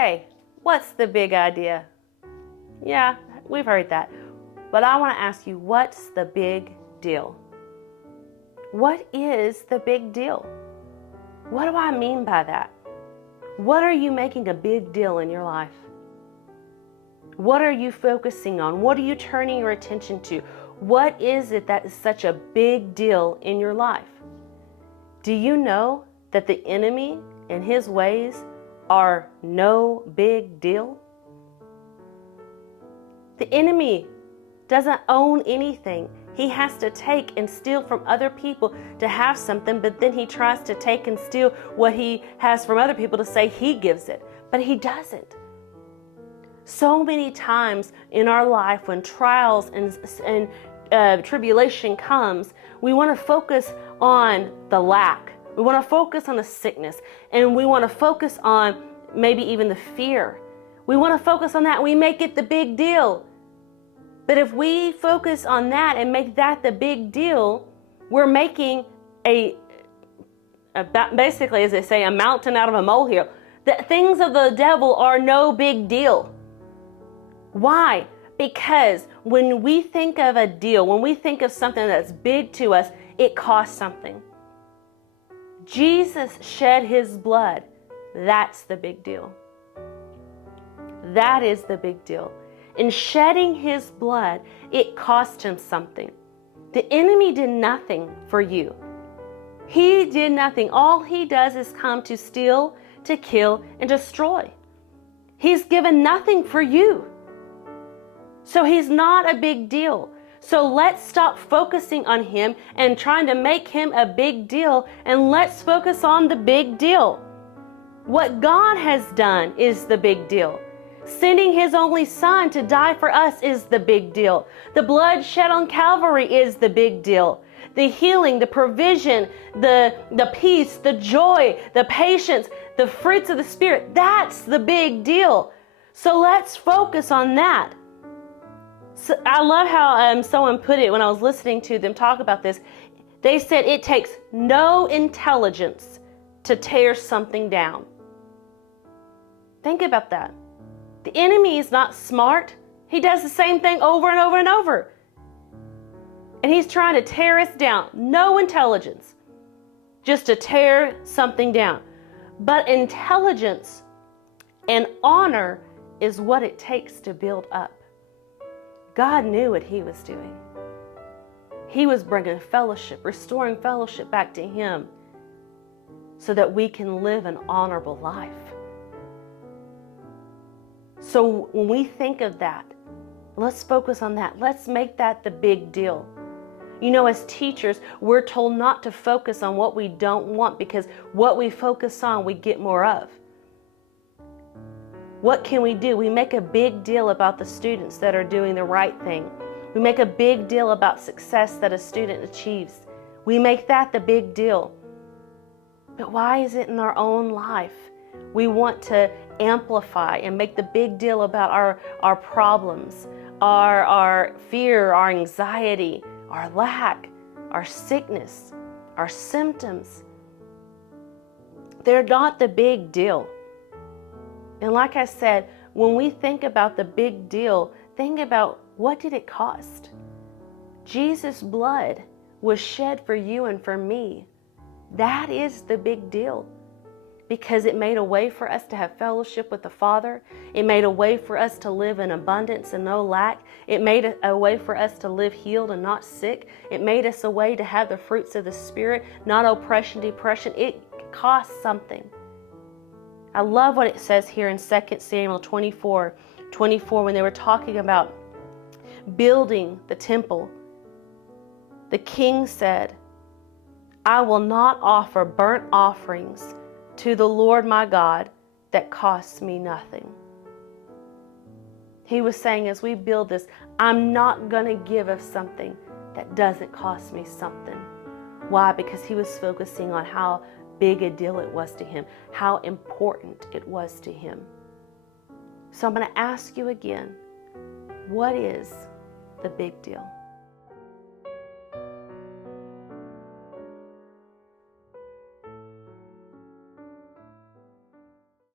Hey, what's the big idea? Yeah, we've heard that. But I want to ask you, what's the big deal? What is the big deal? What do I mean by that? What are you making a big deal in your life? What are you focusing on? What are you turning your attention to? What is it that is such a big deal in your life? Do you know that the enemy and his ways are no big deal? The enemy doesn't own anything. He has to take and steal from other people to have something, but then he tries to take and steal what he has from other people to say he gives it, but he doesn't. So many times in our life when trials and tribulation comes, we want to focus on the lack. We want to focus on the sickness, and we want to focus on maybe even the fear. We want to focus on that, and we make it the big deal. But if we focus on that and make that the big deal, we're making basically, as they say, a mountain out of a molehill. The things of the devil are no big deal. Why? Because when we think of a deal, when we think of something that's big to us, it costs something. Jesus shed his blood. That's the big deal. That is the big deal. In shedding his blood, it cost him something. The enemy did nothing for you. He did nothing. All he does is come to steal, to kill, and destroy. He's given nothing for you. So he's not a big deal. So let's stop focusing on him and trying to make him a big deal, and let's focus on the big deal. What God has done is the big deal. Sending his only son to die for us is the big deal. The blood shed on Calvary is the big deal. The healing, the provision, the peace, the joy, the patience, the fruits of the Spirit, that's the big deal. So let's focus on that. So I love how someone put it when I was listening to them talk about this. They said it takes no intelligence to tear something down. Think about that. The enemy is not smart. He does the same thing over and over and over. And he's trying to tear us down. No intelligence. Just to tear something down. But intelligence and honor is what it takes to build up. God knew what he was doing. He was bringing fellowship, restoring fellowship back to him so that we can live an honorable life. So when we think of that, let's focus on that. Let's make that the big deal. You know, as teachers, we're told not to focus on what we don't want, because what we focus on, we get more of. What can we do? We make a big deal about the students that are doing the right thing. We make a big deal about success that a student achieves. We make that the big deal. But why is it in our own life we want to amplify and make the big deal about our problems, our fear, our anxiety, our lack, our sickness, our symptoms? They're not the big deal. And like I said, when we think about the big deal, think about, what did it cost? Jesus' blood was shed for you and for me. That is the big deal, because it made a way for us to have fellowship with the Father. It made a way for us to live in abundance and no lack. It made a way for us to live healed and not sick. It made us a way to have the fruits of the Spirit, not oppression, depression. It costs something. I love what it says here in 2 Samuel 24, when they were talking about building the temple. The king said, I will not offer burnt offerings to the Lord my God that costs me nothing. He was saying, as we build this, I'm not going to give of something that doesn't cost me something. Why? Because he was focusing on how big a deal it was to him, how important it was to him. So I'm going to ask you again, what is the big deal?